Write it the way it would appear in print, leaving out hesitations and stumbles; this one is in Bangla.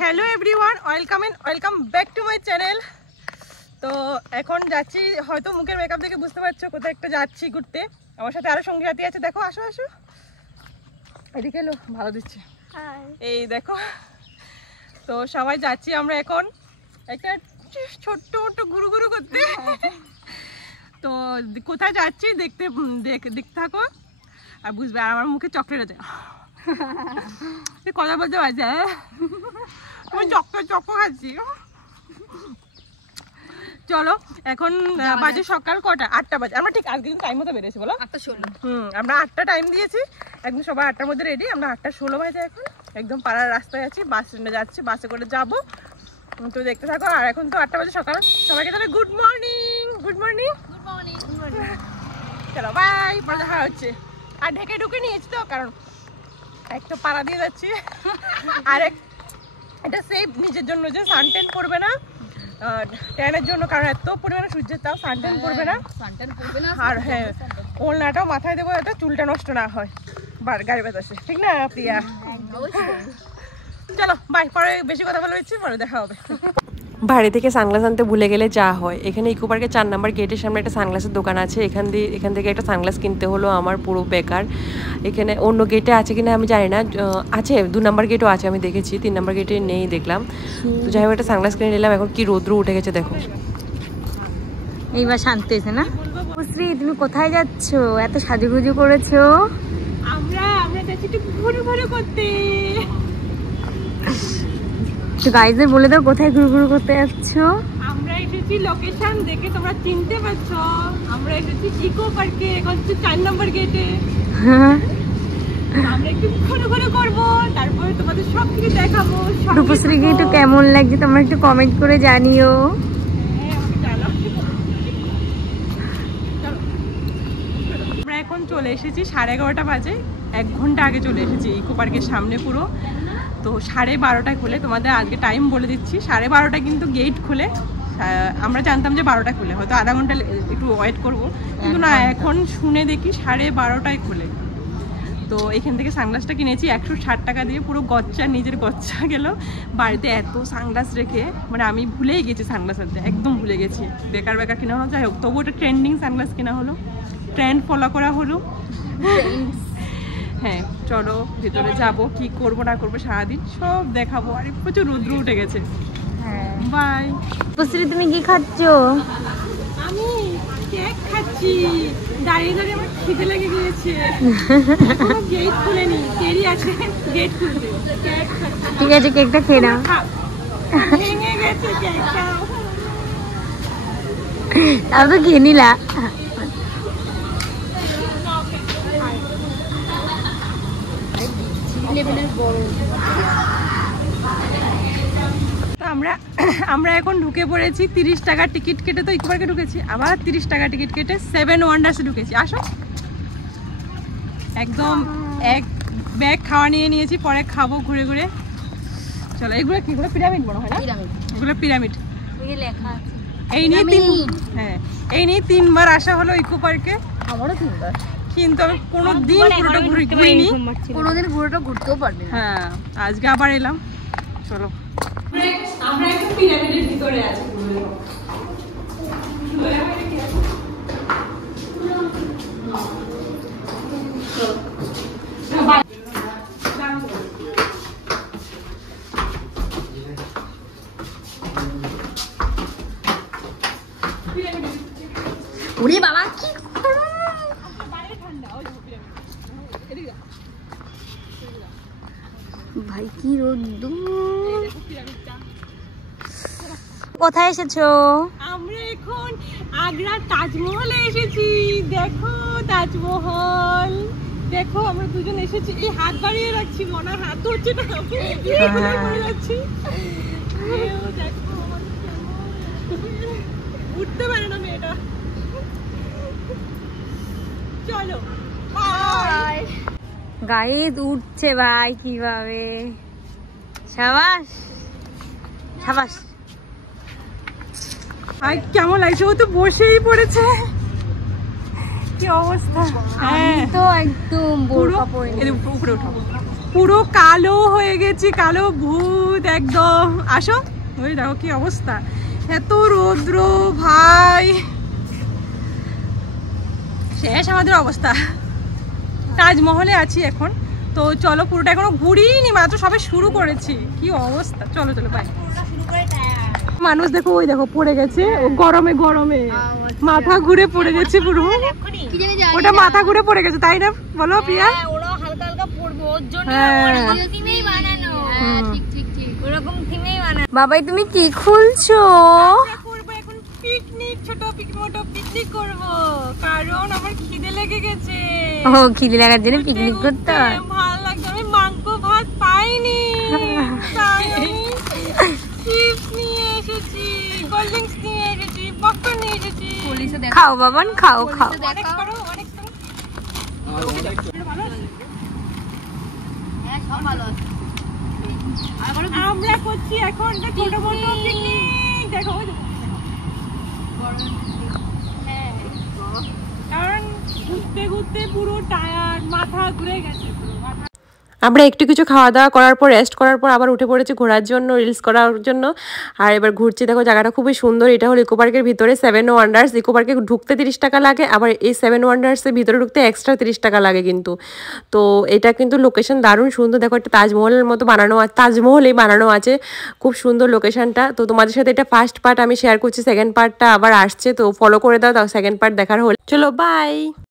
Hello everyone, welcome back to my channel. তো এখন যাচ্ছি, হয়তো মুখের মেকআপ দেখে বুঝতে পারছো কোথায় একটা যাচ্ছি ঘুরতে। আমার সাথে আরো সঙ্গী সাথী আছে, দেখো আসো আসো, এদিকে এলো, ভালো দিচ্ছে, এই দেখো। তো সবাই যাচ্ছি আমরা এখন একটা ছোট্ট মোটো ঘুরু ঘুরু করতে। তো কোথায় যাচ্ছি দেখতে থাকো আর বুঝবে। আর আমার মুখে চকলেট আছে, কথা বলতে পারছে, আমি চক্কর খাচ্ছি। চলো, এখন বাজে সকাল কটা, 8টা বাজে। আমরা ঠিক আজকে টাইম মতো বেরিয়েছি, বলো 8:16। আমরা 8টা টাইম দিয়েছি, একদম সবাই 8টার মধ্যে রেডি। আমরা 8:16 বাজে এখন একদম পাড়ার রাস্তায় আছি, বাস স্ট্যান্ডে যাচ্ছি, বাসে করে যাবো। তো দেখতে থাকো। আর এখন তো 8টা বাজে সকাল, সবাইকে তাহলে গুড মর্নিং। গুড মর্নিং, চলো বাই, পরে দেখা হচ্ছে। আর ঢেকে ঢুকে নিয়েছি তো, কারণ একটা পাড়া দিয়ে যাচ্ছি, আর এটা সেফ নিজের জন্য, যে সানটেন পড়বে না ট্যানের জন্য, কারণ এত পরিমাণে সূর্যের তাপ, সানটেন পড়বে না। আর হ্যাঁ, ওড়নাটাও মাথায় দেবো যাতে চুলটা নষ্ট না হয় গাড়ি বাতাসে, ঠিক না প্রিয়া? চলো বাই, পরে বেশি কথা বলে দিচ্ছি, পরে দেখা হবে। বাড়ি থেকে সানগ্লাস আনতে ভুলে গেলে যা হয়। এখানে ইকো পার্কের 4 নম্বর গেটের সামনে একটা সানগ্লাসের দোকান আছে, এখান থেকে একটা সানগ্লাস কিনতে হলো আমার পুরো বেকার। এখানে অন্য গেটে আছে কিনা আমি জানি না, আছে 2 নম্বর গেটও আছে, আমি দেখেছি, 3 নম্বর গেটে নেই দেখলাম। তো যাই হোক একটা সানগ্লাস কিনে নিলাম। এখন কি রোদ্র উঠে গেছে দেখো, এইবার শান্তি হয়েছে না? শ্রী, তুমি কোথায় যাচ্ছ? এত সাজুগুজু করেছো। আমরা যাচ্ছি একটু ঘুরু ঘুরু করতে। তো গাইজদের বলে দাও কোথায় ঘুরু ঘুরু করতে যাচ্ছ। আমরা এসেছি, লোকেশন দেখে তোমরা চিনতে পারছো, আমরা এসেছি ইকো পার্কে, এখন 4 নম্বর গেটে। আমরা একটু ঘুরু ঘুরু করবো, তারপরে তোমাদের সব কিছু দেখাবো। রূপশ্রীকে একটু কেমন লাগছে তোমরা একটু কমেন্ট করে জানিও। আমরা এখন চলে এসেছি 11:30 বাজে, 1 ঘন্টা আগে চলে এসেছি ইকো পার্কের সামনে পুরো। তো 12:30টায় খুলে, তোমাদের আজকে টাইম বলে দিচ্ছি, 12:30টায় কিন্তু গেট খুলে। আমরা জানতাম যে 12টায় খুলে, হয়তো আধা ঘন্টা একটু ওয়েট করবো, কিন্তু না, এখন শুনে দেখি 12:30টায় খুলে। তো এখান থেকে সানগ্লাসটা কিনেছি 160 টাকা দিয়ে, পুরো গচ্চা, নিজের গচ্চা গেল। বাড়িতে এত সানগ্লাস রেখে মানে আমি ভুলেই গেছি সানগ্লাস আনতে, একদম ভুলে গেছি, বেকার কেনা হলো। যাই হোক, তবু ওটা ট্রেন্ডিং সানগ্লাস কেনা হলো, ট্রেন্ড ফলো করা হলো। হ্যাঁ চলো ভিতরে যাবো, কি করবো না করবো সারাদিন সব দেখাবো। আর প্রচুর রৌদ্র উঠে গেছে। বাই। রূপশ্রী, তুমি কি খাচ্ছ? আমি কেক খাচ্ছি, দাঁড়িয়ে দাঁড়িয়ে আমার খিদে লেগে গিয়েছে। গেট খুলেনি, দেরি আছে গেট খুলতে। কেক খাচ্ছি। ঠিক আছে, কেকটা খেয়ে নাও। ভেঙে গেছে কেকটা, তাও তো খেয়ে নিলা। আমরা এখন ঢুকে পড়েছি 30 টাকা টিকিট কেটে। তো ইকো পার্কে ঢুকেছি, আবার 30 টাকা টিকিট কেটে 7 ওয়ান্ডার্সে ঢুকেছি। আসো, একদম এক ব্যাগ খাওয়া নিয়ে নিয়েছি, পরে খাবো ঘুরে ঘুরে। চলো, এগুলো কি, এগুলো পিরামিড মনে হয় না? এগুলো পিরামিড। এই নিয়ে 3বার আসা হলো ইকো পার্কে। আমারও 3বার, কিন্তু আমি কোনোদিন পুরোটা ঘুরিনি, কোনোদিন পুরোটা ঘুরতেও পারবে না। হ্যাঁ, আজকে আবার এলাম। চলো, আমরা একটু পিরামিডের ভিতরে আছি। ওরে বাবা, কি ভাই, কি রোদ্দুর। কোথায় এসেছো? আমরা এখন আগ্রার তাজমহলে এসেছি। দেখো তাজমহল, দেখো আমরা দুজন এসেছি। এই হাত বাড়িয়ে রাখছি, মনে হাত ধরছে না, যাচ্ছি। উঠতে পারে না মেয়েটা। চলো, গায়ে উঠছে ভাই কিভাবে। সাবাস সাবাস। আর কেমন লাগছে, ও তো বসেই পড়েছে, কি অবস্থা। হ্যাঁ তো একদম উপরে উঠো। পুরো কালো হয়ে গেছি, কালো ভূত একদম। আসো, ওই দেখো কি অবস্থা, এত রৌদ্র ভাই, শেষ আমাদের অবস্থা। তাজমহলে আছি এখন, তো চলো পুরোটা এখনো ঘুরিনি, মাত্র সবে শুরু করেছি। কি অবস্থা, চলো চলো বাই। মানুষ দেখো, ওই দেখো পড়ে গেছে, ও গরমে গরমে মাথা ঘুরে পড়ে গেছে পুরো। ওটা মাথা ঘুরে পড়ে গেছে, তাই না বলো প্রিয়া? ওরা হালকা হালকা পড়বে, ওর জন্য থিমেই বানানো। ঠিক ঠিক ঠিক, ওরকম থিমেই বানানো। বাবাই তুমি কি খুলছো? করবো এখন পিকনিক, ছোট পিকনিক করবো, কারণ আমার খিদে লেগে গেছে। ও, খিদে লাগার জন্য পিকনিক করতে হয়। ভালো লাগছে, আমি মাংস ভাত পাইনি, তাই আমি চিপস নিয়ে এসেছি, কোল্ড ড্রিঙ্কস নিয়ে এসেছি, পপকর্ন নিয়ে এসেছি। খাও বাবান, খাও খাও। অনেক করো, অনেক করো। আমরা করছি এখন একটা ছোট মোটো পিকনিক, দেখো কারণ ঘুরতে ঘুরতে পুরো টায়ার্ড, মাথা ঘুরে গেছে পুরো। আমরা একটু কিছু খাওয়া দাওয়া করার পর, রেস্ট করার পর আবার উঠে পড়েছি ঘোরার জন্য, রিলস করার জন্য। আর এবার ঘুরছি, দেখো জায়গাটা খুবই সুন্দর। এটা হলো ইকো পার্কের ভিতরে 7 ওয়ান্ডার্স। ইকো পার্কে ঢুকতে 30 টাকা লাগে, আবার এই 7 ওয়ান্ডার্সের ভিতরে ঢুকতে এক্সট্রা 30 টাকা লাগে কিন্তু। তো এটা কিন্তু লোকেশন দারুণ সুন্দর, দেখো একটা তাজমহলের মতো বানানো আছে, তাজমহলেই বানানো আছে, খুব সুন্দর লোকেশনটা। তো তোমাদের সাথে এটা ফার্স্ট পার্ট আমি শেয়ার করছি, সেকেন্ড পার্টটা আবার আসছে, তো ফলো করে দাও, সেকেন্ড পার্ট দেখার হলে। চলো বাই।